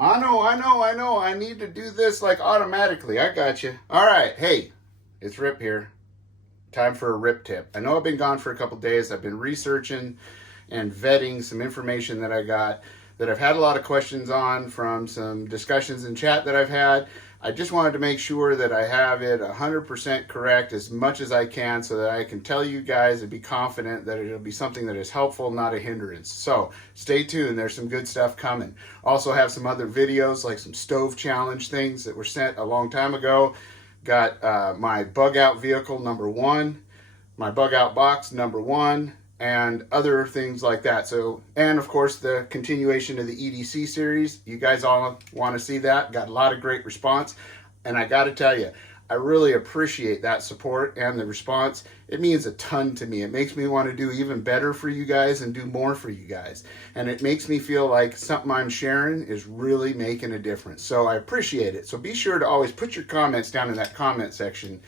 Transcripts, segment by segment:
I know. I need to do this like automatically. I got you. All right. Hey, it's Rip here. Time for a Rip tip. I know I've been gone for a couple days. I've been researching and vetting some information that I got that I've had a lot of questions on from some discussions in chat that I've had. I just wanted to make sure that I have it 100% correct as much as I can so that I can tell you guys and be confident that it'll be something that is helpful, not a hindrance. So stay tuned. There's some good stuff coming. Also have some other videos like some stove challenge things that were sent a long time ago. Got my bug out vehicle #1, my bug out box #1, and other things like that. So, and of course the continuation of the EDC series. You guys all want to see that. Got a lot of great response, and I got to tell you, I really appreciate that support and the response. It means a ton to me. It makes me want to do even better for you guys and do more for you guys. And it makes me feel like something I'm sharing is really making a difference. So I appreciate it. So be sure to always put your comments down in that comment section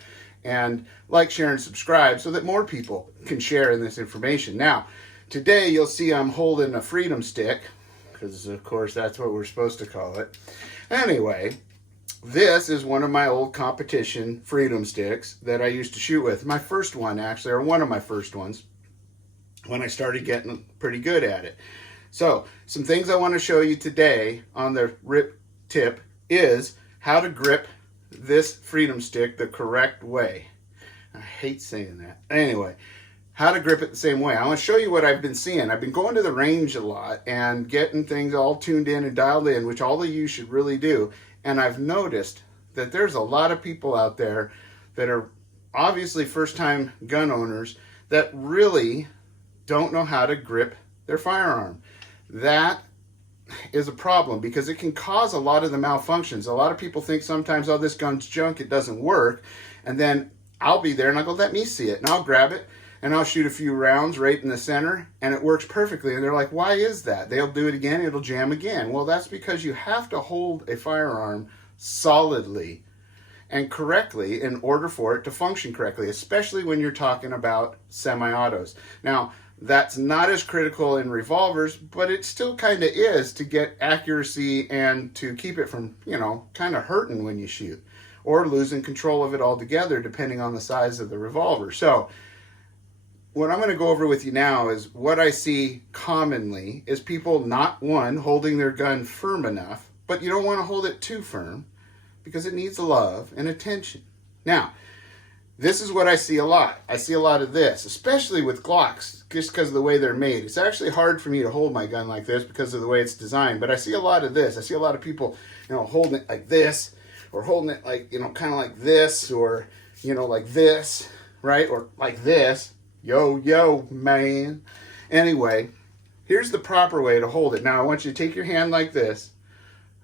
and like, share, and subscribe so that more people can share in this information. Now, today you'll see I'm holding a freedom stick, because of course that's what we're supposed to call it. Anyway, this is one of my old competition freedom sticks that I used to shoot with. My first one, actually, or one of my first ones, when I started getting pretty good at it. So, some things I want to show you today on the Rip tip is how to grip this freedom stick the correct way. I hate saying that. Anyway, how to grip it the same way. I want to show you what I've been seeing. I've been going to the range a lot and getting things all tuned in and dialed in, which all of you should really do. And I've noticed that there's a lot of people out there that are obviously first-time gun owners that really don't know how to grip their firearm. That is a problem because it can cause a lot of the malfunctions. A lot of people think sometimes, oh, this gun's junk, it doesn't work. And then I'll be there and I'll go, let me see it. And I'll grab it and I'll shoot a few rounds right in the center and it works perfectly. And they're like, why is that? They'll do it again, it'll jam again. Well, that's because you have to hold a firearm solidly and correctly in order for it to function correctly, especially when you're talking about semi-autos. Now, that's not as critical in revolvers, but it still kind of is to get accuracy and to keep it from, you know, kind of hurting when you shoot or losing control of it altogether, depending on the size of the revolver. So what I'm going to go over with you now is what I see commonly is people not, one, holding their gun firm enough, but you don't want to hold it too firm because it needs love and attention. Now, this is what I see a lot. I see a lot of this, especially with Glocks, just because of the way they're made. It's actually hard for me to hold my gun like this because of the way it's designed, but I see a lot of this. I see a lot of people, you know, holding it like this, or holding it like, you know, kind of like this, or, you know, like this, right? Or like this. Yo, man. Anyway, here's the proper way to hold it. Now, I want you to take your hand like this,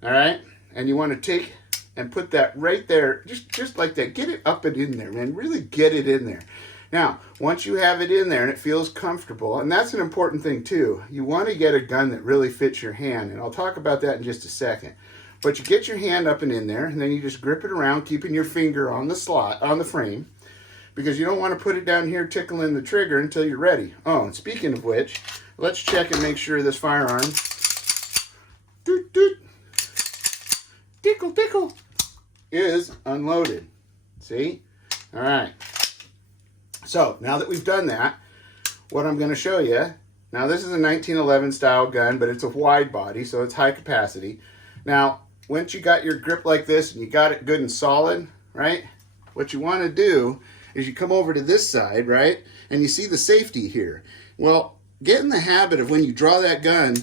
all right? And you want to take and put that right there, just like that. Get it up and in there, man. Really get it in there. Now, once you have it in there and it feels comfortable, and that's an important thing too, you want to get a gun that really fits your hand, and I'll talk about that in just a second. But you get your hand up and in there, and then you just grip it around, keeping your finger on the slot, on the frame, because you don't want to put it down here tickling the trigger until you're ready. Oh, and speaking of which, let's check and make sure this firearm, doot, doot, tickle, tickle, is unloaded. See? All right. So now that we've done that, what I'm going to show you, now this is a 1911 style gun, but it's a wide body, so it's high capacity. Now, once you got your grip like this and you got it good and solid, right? What you want to do is you come over to this side, right? And you see the safety here. Well, get in the habit of when you draw that gun,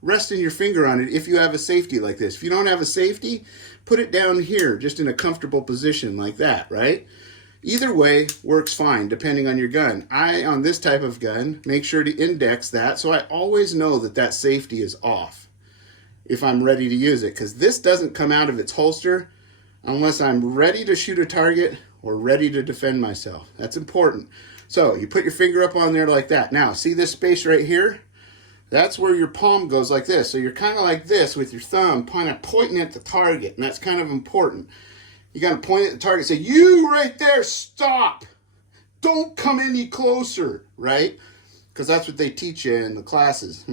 resting your finger on it if you have a safety like this. If you don't have a safety, put it down here, just in a comfortable position like that, right? Either way works fine, depending on your gun. On this type of gun, make sure to index that so I always know that that safety is off if I'm ready to use it, because this doesn't come out of its holster unless I'm ready to shoot a target or ready to defend myself. That's important. So you put your finger up on there like that. Now, see this space right here? That's where your palm goes like this. So you're kind of like this with your thumb kind of pointing at the target, and that's kind of important. You got to point at the target, say, you right there, stop. Don't come any closer, right? Because that's what they teach you in the classes.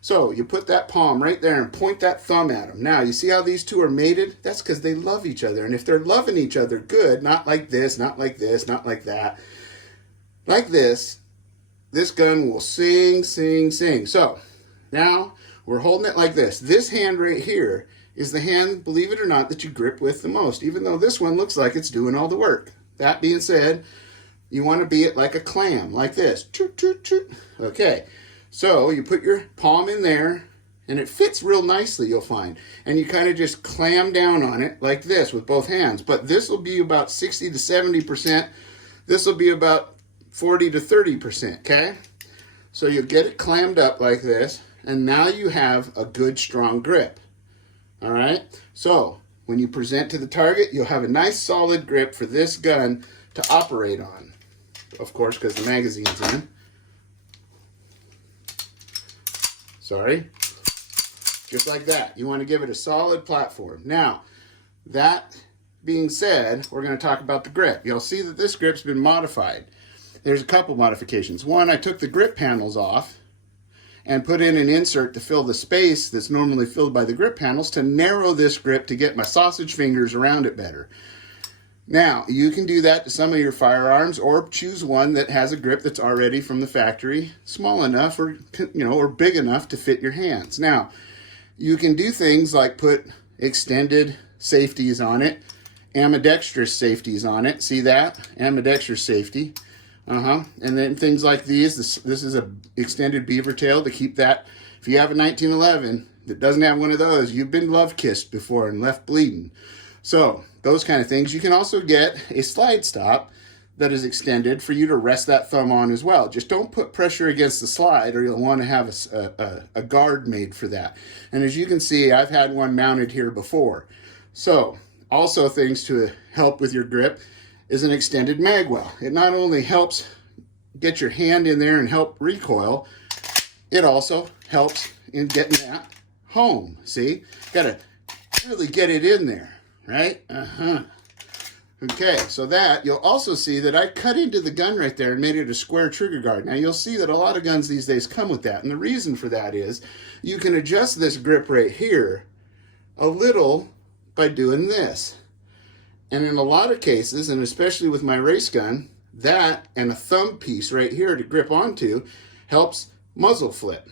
So you put that palm right there and point that thumb at them. Now, you see how these two are mated? That's because they love each other. And if they're loving each other good, not like this, not like this, not like that, like this gun will sing, sing, sing. So now we're holding it like this. This hand right here is the hand, believe it or not, that you grip with the most, even though this one looks like it's doing all the work. That being said, you want to be it like a clam, like this. Okay, so you put your palm in there, and it fits real nicely, you'll find. And you kind of just clam down on it like this with both hands. But this will be about 60 to 70%. This will be about 40 to 30%, okay? So you'll get it clammed up like this, and now you have a good, strong grip. All right? So when you present to the target, you'll have a nice, solid grip for this gun to operate on. Of course, because the magazine's in. Sorry. Just like that. You want to give it a solid platform. Now, that being said, we're going to talk about the grip. You'll see that this grip's been modified. There's a couple modifications. One, I took the grip panels off and put in an insert to fill the space that's normally filled by the grip panels to narrow this grip to get my sausage fingers around it better. Now, you can do that to some of your firearms, or choose one that has a grip that's already from the factory, small enough or big enough to fit your hands. Now, you can do things like put extended safeties on it, ambidextrous safeties on it. See that? Ambidextrous safety. And then things like these. This is a extended beaver tail to keep that. If you have a 1911 that doesn't have one of those, you've been love kissed before and left bleeding. So those kind of things. You can also get a slide stop that is extended for you to rest that thumb on as well. Just don't put pressure against the slide, or you'll want to have a guard made for that. And as you can see, I've had one mounted here before. So also things to help with your grip is an extended mag well. It not only helps get your hand in there and help recoil, it also helps in getting that home. See, got to really get it in there, right? Okay, so that, you'll also see that I cut into the gun right there and made it a square trigger guard. Now you'll see that a lot of guns these days come with that, and the reason for that is you can adjust this grip right here a little by doing this. And in a lot of cases, and especially with my race gun, that and a thumb piece right here to grip onto helps muzzle flip.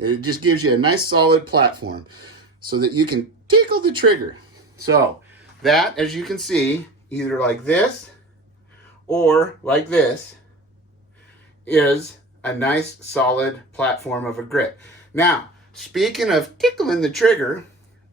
It just gives you a nice solid platform so that you can tickle the trigger. So that, as you can see, either like this or like this, is a nice solid platform of a grip. Now, speaking of tickling the trigger,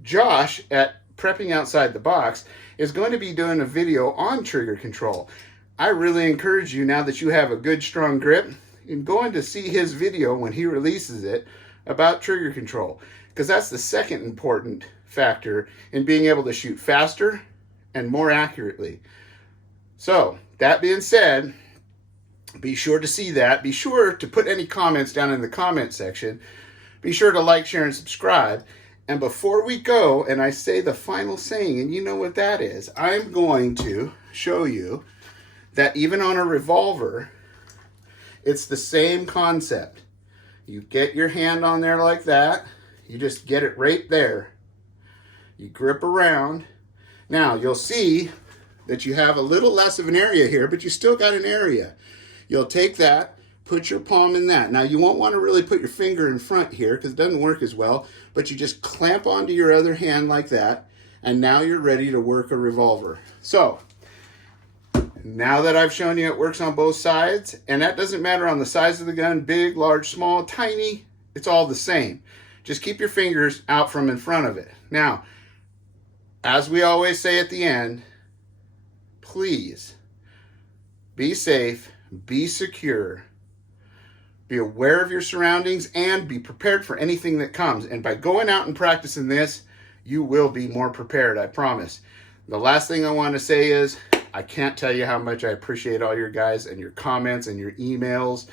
Josh at Prepping Outside the Box is going to be doing a video on trigger control. I really encourage you, now that you have a good strong grip, in going to see his video when he releases it about trigger control, because that's the second important factor in being able to shoot faster and more accurately. So that being said, be sure to see that. Be sure to put any comments down in the comment section. Be sure to like, share, and subscribe. And before we go, and I say the final saying, and you know what that is, I'm going to show you that even on a revolver, it's the same concept. You get your hand on there like that. You just get it right there. You grip around. Now, you'll see that you have a little less of an area here, but you still got an area. You'll take that, put your palm in that. Now, you won't want to really put your finger in front here because it doesn't work as well, but you just clamp onto your other hand like that, and now you're ready to work a revolver. So, now that I've shown you it works on both sides, and that doesn't matter on the size of the gun, big, large, small, tiny, it's all the same. Just keep your fingers out from in front of it. Now, as we always say at the end, please be safe, be secure, be aware of your surroundings, and be prepared for anything that comes. And by going out and practicing this, you will be more prepared, I promise. The last thing I want to say is, I can't tell you how much I appreciate all your guys and your comments and your emails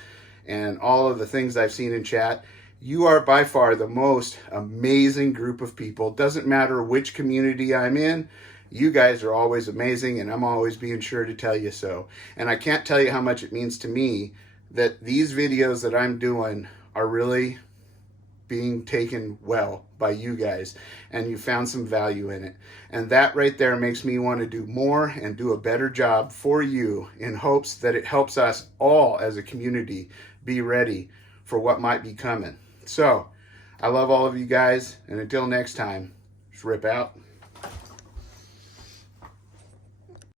and all of the things I've seen in chat. You are by far the most amazing group of people. Doesn't matter which community I'm in, you guys are always amazing, and I'm always being sure to tell you so. And I can't tell you how much it means to me that these videos that I'm doing are really being taken well by you guys, and you found some value in it. And that right there makes me want to do more and do a better job for you, in hopes that it helps us all as a community be ready for what might be coming. So I love all of you guys, and until next time, just rip out.